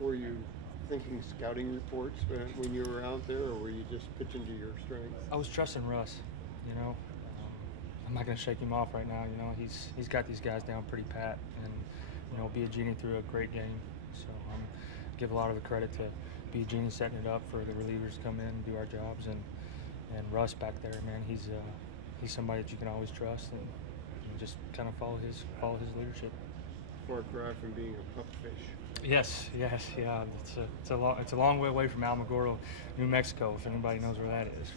Were you thinking scouting reports when you were out there, or were you just pitching to your strengths? I was trusting Russ. You know, I'm not going to shake him off right now. You know, he's got these guys down pretty pat, and Biagini threw a great game. So give a lot of the credit to Biagini setting it up for the relievers to come in and do our jobs, and Russ back there, man, he's somebody that you can always trust, and just kind of follow his leadership. Far cry from being a pupfish. Yes, yeah. It's a long way away from Alamogordo, New Mexico, if anybody knows where that is.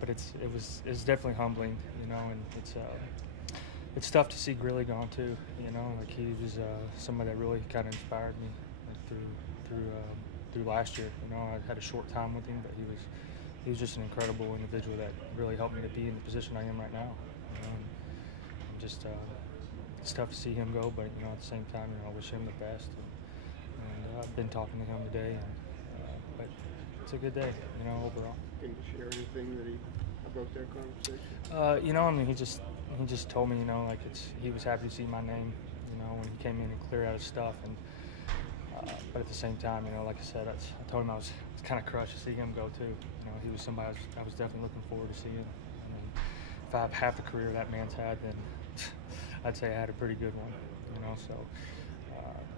But it's definitely humbling, you know, and it's tough to see Grilli gone too. You know, like he was somebody that really kind of inspired me, like through last year. You know, I had a short time with him, but he was just an incredible individual that really helped me to be in the position I am right now. You know, and I'm just it's tough to see him go, but you know, at the same time, you know, I wish him the best. And I've been talking to him today, but it's a good day, you know, overall. Can you share anything about that conversation? You know, I mean, he just told me, you know, like he was happy to see my name, you know, when he came in and cleared out his stuff, and but at the same time, you know, like I said, I told him I was kind of crushed to see him go too. You know, he was somebody I was definitely looking forward to seeing. I mean, if I have half the career that man's had, then I'd say I had a pretty good one, you know. So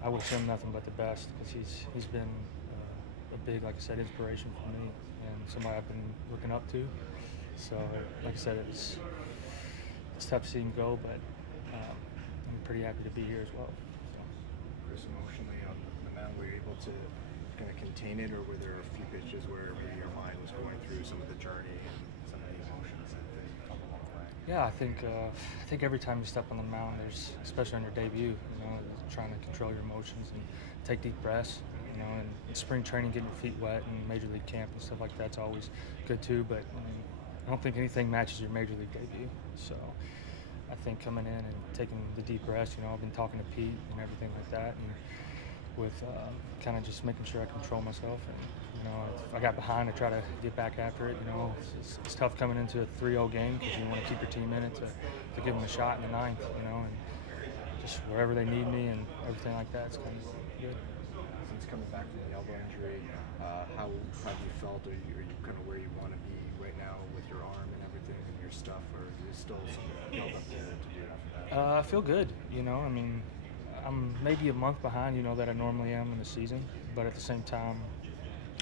I wish him nothing but the best, because he's been a big, like I said, inspiration for me, and somebody I've been looking up to. So, like I said, it's tough to see him go, but I'm pretty happy to be here as well. So. Chris, emotionally on the mound, were you able to kind of contain it, or were there a few pitches where maybe your mind was going through some of the journey and some of the emotions that come along the way? Yeah, I think every time you step on the mound, there's, especially on your debut, you know, trying to control your emotions and take deep breaths. You know, and spring training, getting your feet wet, and major league camp and stuff like that's always good too. But I don't think anything matches your major league debut. So I think coming in and taking the deep breaths, you know, I've been talking to Pete and everything like that, and with kind of just making sure I control myself. And you know, if I got behind, I try to get back after it. You know, it's tough coming into a 3-0 game, because you want to keep your team in it to give them a shot in the ninth. You know, and just wherever they need me and everything like that, it's kind of good. Since coming back from the elbow injury, how have you felt? Are you kind of where you want to be right now with your arm and everything and your stuff, or is there still some build up to do after that? I feel good. You know, I mean, I'm maybe a month behind, you know, that I normally am in the season, but at the same time,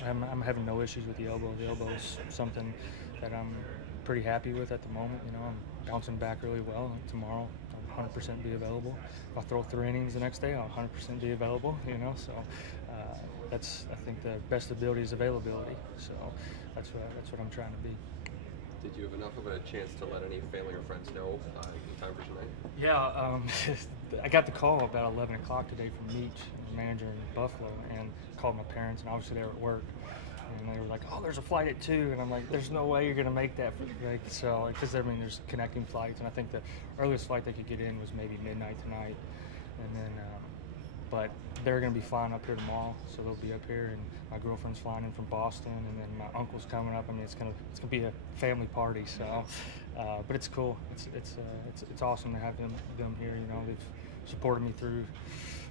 I'm having no issues with the elbow. The elbow is something that I'm pretty happy with at the moment. You know, I'm bouncing back really well. Tomorrow, I'll 100% be available. If I throw 3 innings the next day, I'll 100% be available. You know, so that's, I think, the best ability is availability. So that's what I'm trying to be. Did you have enough of a chance to let any family or friends know in time for tonight? Yeah, I got the call about 11 o'clock today from Meach, the manager in Buffalo, and called my parents, and obviously they were at work. And they were like, "Oh, there's a flight at 2," and I'm like, "There's no way you're gonna make that." Because I mean, there's connecting flights, and I think the earliest flight they could get in was maybe midnight tonight, and then, but they're gonna be flying up here tomorrow, so they'll be up here, and my girlfriend's flying in from Boston, and then my uncle's coming up. I mean, it's gonna be a family party. So, but it's cool. It's awesome to have them here. You know, they've supported me through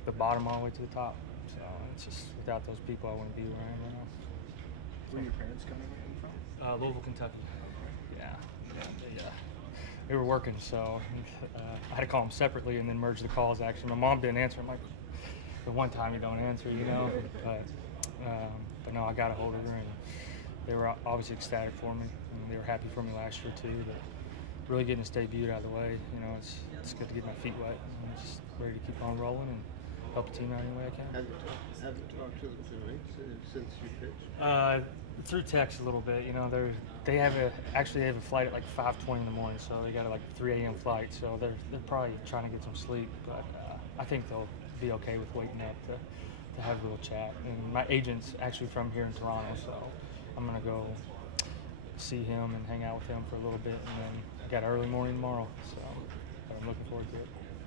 the bottom all the way to the top. So it's just, without those people, I wouldn't be where I am right now. Where are your parents coming from? Louisville, Kentucky. Yeah. They were working, so I had to call them separately and then merge the calls. Actually, my mom didn't answer. I'm like, the one time you don't answer, you know. But no, I got a hold of her, and they were obviously ecstatic for me, and they were happy for me last year too. But really getting this debut out of the way, you know, it's good to get my feet wet. I'm just ready to keep on rolling and help the team out any way I can. Have you talked to them tonight since you pitched? Through text a little bit. You know, they have a flight at like 5:20 in the morning, so they got a like 3 a.m. flight. So they're probably trying to get some sleep, but I think they'll be okay with waiting up to have a little chat. And my agent's actually from here in Toronto, so I'm gonna go see him and hang out with him for a little bit, and then got an early morning tomorrow. So I'm looking forward to it.